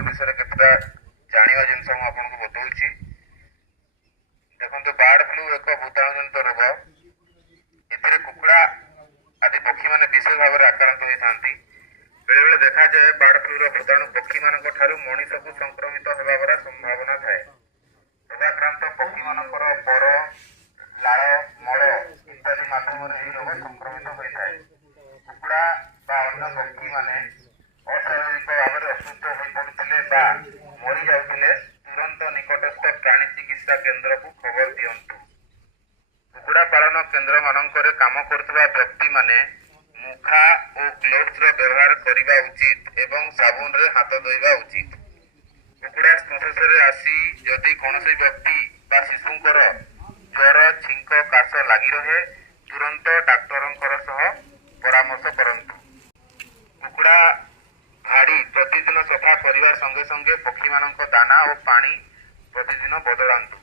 Flu विषय केतटा जानिबा जिनस मु आपनको बताउछि। देखंतु बर्ड फ्लू एक भूताणु जनित रोग। एथिरे कुकुड़ा आदि पक्षी माने विशेष भाव में आक्रांत होइथांती। बेले बेले देखा जाए बर्ड फ्लू रो भूताणु पक्षी मानक ठारू मनुष्य को संक्रमित हेबार संभावना थाए। रोगाक्रांत पक्षी मानकर पर लाळ मल इत्यादि माध्यम यह रोग संक्रमित होता है। कुकुड़ा बा अन्य पक्षी माने अस्वाभाविक भाव में असुस्थ हो पड़ुथिले मरी जाउथिले तुरंत निकटस्थ प्राणी चिकित्सा केंद्र को खबर दियंतु। कुकुड़ा पालन केंद्र मानकर काम करुवा व्यक्ति माने मुखा और ग्लोव्स रो व्यवहार करिबा उचित एवं साबुन रे हाथ धोइबा उचित। कुकुड़ा संस्पर्श आसी जदि कौनसी व्यक्ति बा शिशुंकर ज्वर छिंक काश लगी रहे तुरंत डाक्टरंकर सह परामर्श करंतु। कुकुड़ा भाड़ी प्रतिदिन सफा करिवा संगे संगे पक्षी मानक दाना और पानी प्रतिदिन बदलांतु।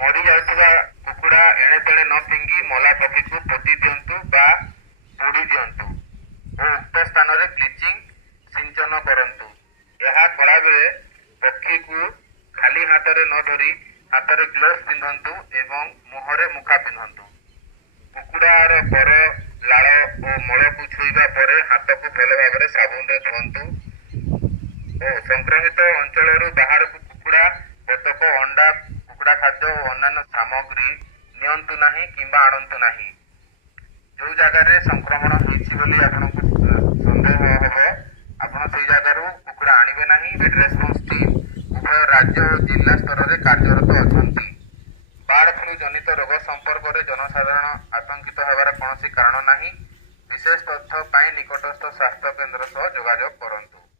मरी जाउଥିବା कुकुड़ा एणे तेणे न फिंगी मला पक्षी को पोती दियंतु बा पोड़ी दियंतु और उक्त स्थान रे ब्लीचिंग सिंचन करंतु। यह कला बेले पक्षी को खाली हाथ रे न धरी हाथ रे ग्लोव्स पिंधंतु एवं मुहरे मुखा पिंधंतु। कुकुड़ार पर लाळ और मल को छुईबा परे हाथ को भल भाव में साबुन रे धोंतु और संक्रमित अंचल बाहर को कुकुड़ा बतक अंडा कुकुड़ा खाद्य और अन्य सामग्री नियंतु नहीं किंबा आणंतु नहीं। जो जगार संक्रमण होइछि बोली आपनको संदेह होबो आपण से जगार कुकुड़ा आनिबे नहीं। रेड रेस्पॉन्स टीम उभय राज्य और जिला स्तर में कार्यरत अछंती। बर्ड फ्लू जनित रोग संपर्क में जनसाधारण आतंकित होबार कौन कारण नहीं। विशेष तथ्य पाई निकटस्थ स्वास्थ्य केंद्र सह जोगाजोग करंतु।